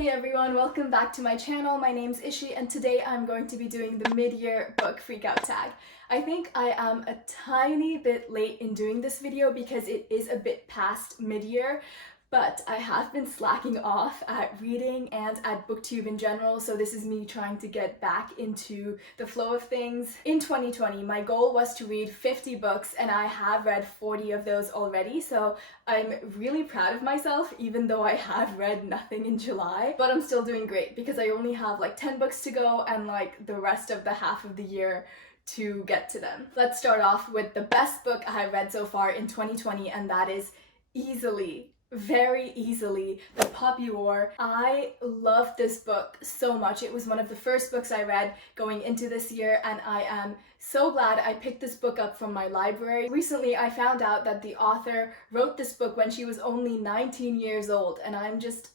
Hey everyone, welcome back to my channel. My name's Ishi and today I'm going to be doing the mid-year book freakout tag. I think I am a tiny bit late in doing this video because it is a bit past mid-year, but I have been slacking off at reading and at booktube in general, so this is me trying to get back into the flow of things. In 2020, my goal was to read 50 books and I have read 40 of those already, so I'm really proud of myself even though I have read nothing in July. But I'm still doing great because I only have like 10 books to go and like the rest of the half of the year to get to them. Let's start off with the best book I have read so far in 2020, and that is very easily The Poppy War. I loved this book so much. It was one of the first books I read going into this year and I am so glad I picked this book up from my library. Recently I found out that the author wrote this book when she was only 19 years old and I'm just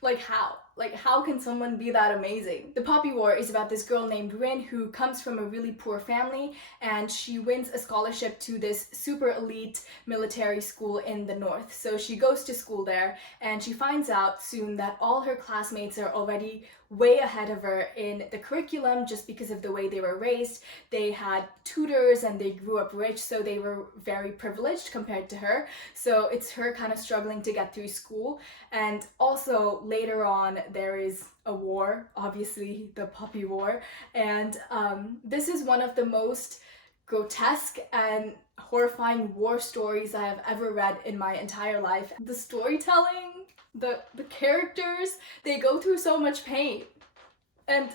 like, how? Like, how can someone be that amazing? The Poppy War is about this girl named Rin who comes from a really poor family and she wins a scholarship to this super elite military school in the north. So she goes to school there and she finds out soon that all her classmates are already way ahead of her in the curriculum just because of the way they were raised. They had tutors and they grew up rich, so they were very privileged compared to her. So it's her kind of struggling to get through school. And also later on there is a war, obviously the Poppy War, and this is one of the most grotesque and horrifying war stories I have ever read in my entire life. The storytelling, the characters, they go through so much pain. And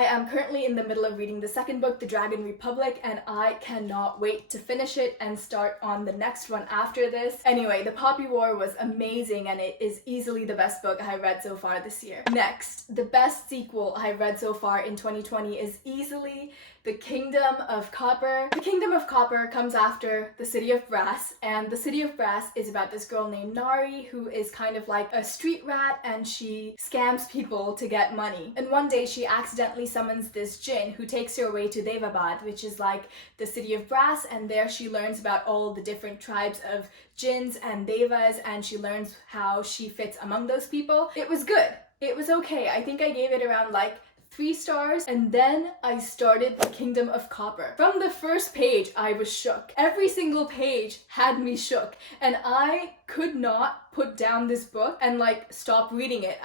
I am currently in the middle of reading the second book, The Dragon Republic, and I cannot wait to finish it and start on the next one after this. Anyway, The Poppy War was amazing and it is easily the best book I read so far this year. Next, the best sequel I read so far in 2020 is easily The Kingdom of Copper. The Kingdom of Copper comes after The City of Brass, and The City of Brass is about this girl named Nari who is kind of like a street rat and she scams people to get money. And one day she accidentally summons this djinn who takes her away to Devabad, which is like the City of Brass, and there she learns about all the different tribes of djinns and devas and she learns how she fits among those people. It was good. It was okay. I think I gave it around like 3 stars, and then I started The Kingdom of Copper. From the first page, I was shook. Every single page had me shook, and I could not put down this book and like stop reading it.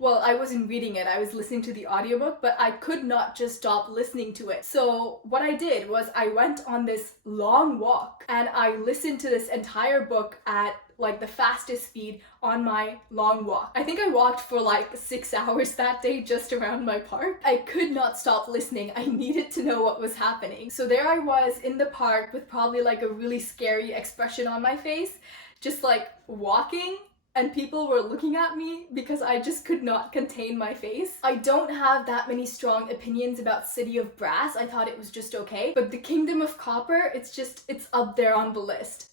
Well, I wasn't reading it, I was listening to the audiobook, but I could not just stop listening to it. So what I did was I went on this long walk and I listened to this entire book at like the fastest speed on my long walk. I think I walked for like 6 hours that day just around my park. I could not stop listening. I needed to know what was happening. So there I was in the park with probably like a really scary expression on my face, just like walking, and people were looking at me because I just could not contain my face. I don't have that many strong opinions about City of Brass. I thought it was just okay. But The Kingdom of Copper, it's up there on the list.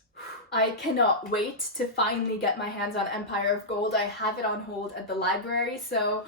I cannot wait to finally get my hands on Empire of Gold. I have it on hold at the library, so...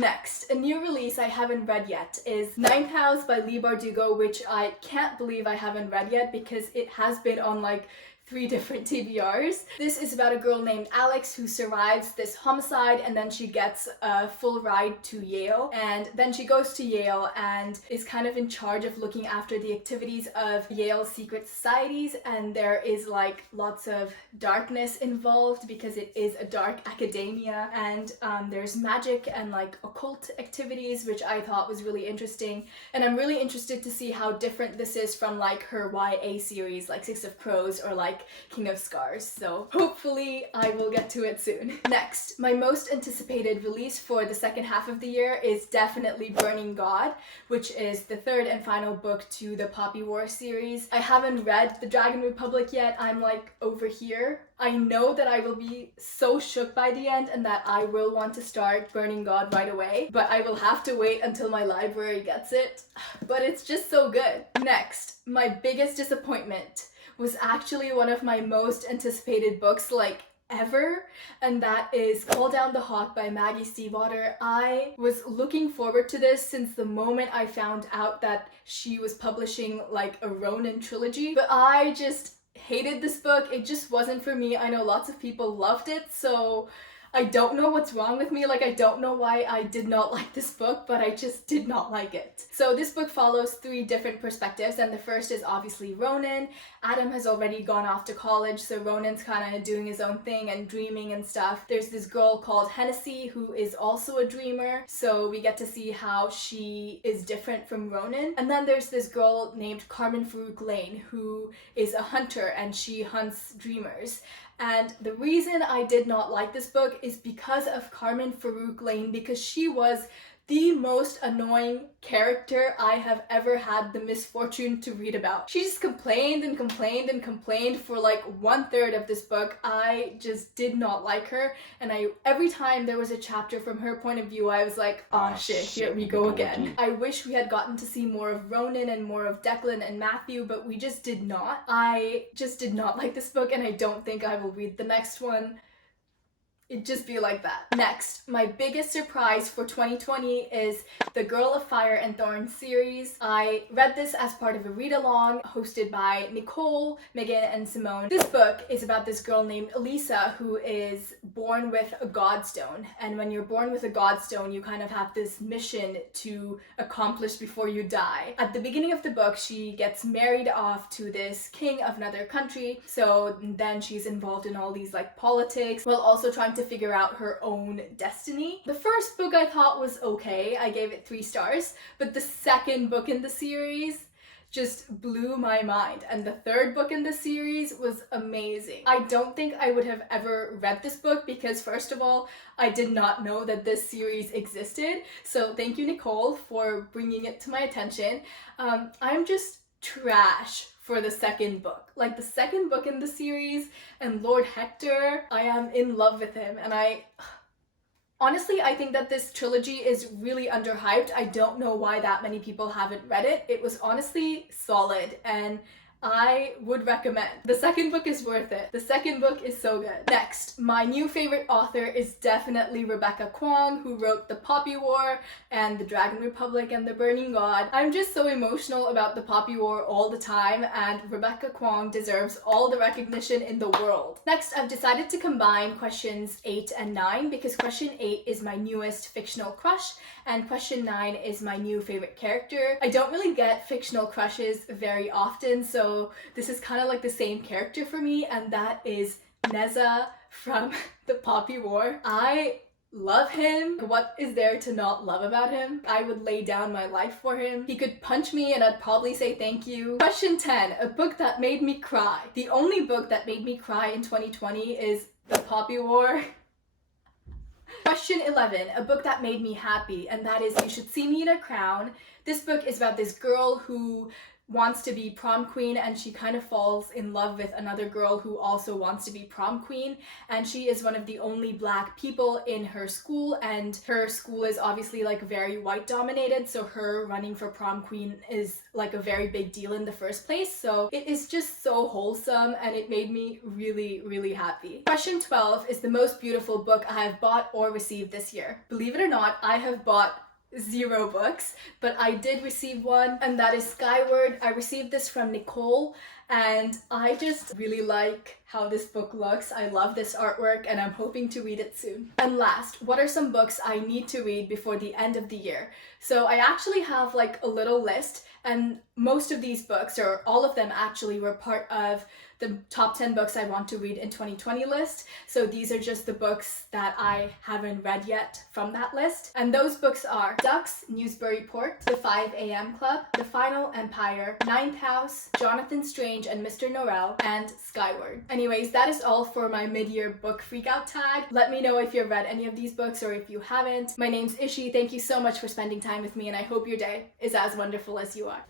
Next, a new release I haven't read yet is Ninth House by Leigh Bardugo, which I can't believe I haven't read yet because it has been on like 3 different TBRs. This is about a girl named Alex who survives this homicide and then she gets a full ride to Yale, and then she goes to Yale and is kind of in charge of looking after the activities of Yale's secret societies, and there is like lots of darkness involved because it is a dark academia, and there's magic and like occult activities, which I thought was really interesting, and I'm really interested to see how different this is from like her YA series like Six of Crows or like King of Scars, so hopefully I will get to it soon. Next, my most anticipated release for the second half of the year is definitely Burning God, which is the 3rd and final book to the Poppy War series. I haven't read The Dragon Republic yet. I'm like over here. I know that I will be so shook by the end and that I will want to start Burning God right away, but I will have to wait until my library gets it. But it's just so good. Next, my biggest disappointment was actually one of my most anticipated books like ever, and that is Call Down the Hawk by Maggie Stiefvater. I was looking forward to this since the moment I found out that she was publishing like a Ronin trilogy, but I just hated this book. It just wasn't for me. I know lots of people loved it, so I don't know what's wrong with me. Like, I don't know why I did not like this book, but I just did not like it. So this book follows 3 different perspectives, and the first is obviously Ronan. Adam has already gone off to college, so Ronan's kind of doing his own thing and dreaming and stuff. There's this girl called Hennessy who is also a dreamer, so we get to see how she is different from Ronan. And then there's this girl named Carmen Farouk Lane who is a hunter, and she hunts dreamers. And the reason I did not like this book is because of Carmen Farouk Lane, because she was the most annoying character I have ever had the misfortune to read about. She just complained and complained and complained for like 1/3 of this book. I just did not like her, and every time there was a chapter from her point of view, I was like, oh shit, here we go again. I wish we had gotten to see more of Ronan and more of Declan and Matthew, but we just did not. I just did not like this book, and I don't think I will read the next one. It'd just be like that. Next, my biggest surprise for 2020 is the Girl of Fire and Thorns series. I read this as part of a read-along hosted by Nicole, Megan, and Simone. This book is about this girl named Elisa who is born with a godstone. And when you're born with a godstone, you kind of have this mission to accomplish before you die. At the beginning of the book, she gets married off to this king of another country. So then she's involved in all these like politics while also trying to figure out her own destiny. The first book I thought was okay. I gave it 3 stars, but the second book in the series just blew my mind, and the third book in the series was amazing. I don't think I would have ever read this book because, first of all, I did not know that this series existed, so thank you, Nicole, for bringing it to my attention. I'm just trash for the second book. Like, the second book in the series and Lord Hector, I am in love with him, and honestly, I think that this trilogy is really underhyped. I don't know why that many people haven't read it. It was honestly solid, and I would recommend. The second book is worth it. The second book is so good. Next, my new favorite author is definitely Rebecca Kuang, who wrote The Poppy War and The Dragon Republic and The Burning God. I'm just so emotional about The Poppy War all the time, and Rebecca Kuang deserves all the recognition in the world. Next, I've decided to combine questions 8 and 9 because question 8 is my newest fictional crush and question 9 is my new favorite character. I don't really get fictional crushes very often, so this is kind of like the same character for me, and that is Neza from The Poppy War. I love him. What is there to not love about him? I would lay down my life for him. He could punch me and I'd probably say thank you. Question 10, a book that made me cry. The only book that made me cry in 2020 is The Poppy War. Question 11, a book that made me happy, and that is You Should See Me in a Crown. This book is about this girl who wants to be prom queen, and she kind of falls in love with another girl who also wants to be prom queen, and she is one of the only Black people in her school, and her school is obviously like very white dominated, so her running for prom queen is like a very big deal in the first place. So it is just so wholesome, and it made me really, really happy. Question 12 is the most beautiful book I have bought or received this year. Believe it or not, I have bought 0 books, but I did receive one, and that is Skyward. I received this from Nicole, and I just really like how this book looks. I love this artwork, and I'm hoping to read it soon. And last, what are some books I need to read before the end of the year? So I actually have like a little list, and most of these books, or all of them actually, were part of the top 10 books I want to read in 2020 list. So these are just the books that I haven't read yet from that list. And those books are Ducks, Newsburyport, The 5 a.m. Club, The Final Empire, Ninth House, Jonathan Strange and Mr. Norrell, and Skyward. Anyways, that is all for my mid-year book freakout tag. Let me know if you've read any of these books or if you haven't. My name's Ishi. Thank you so much for spending time with me, and I hope your day is as wonderful as you are.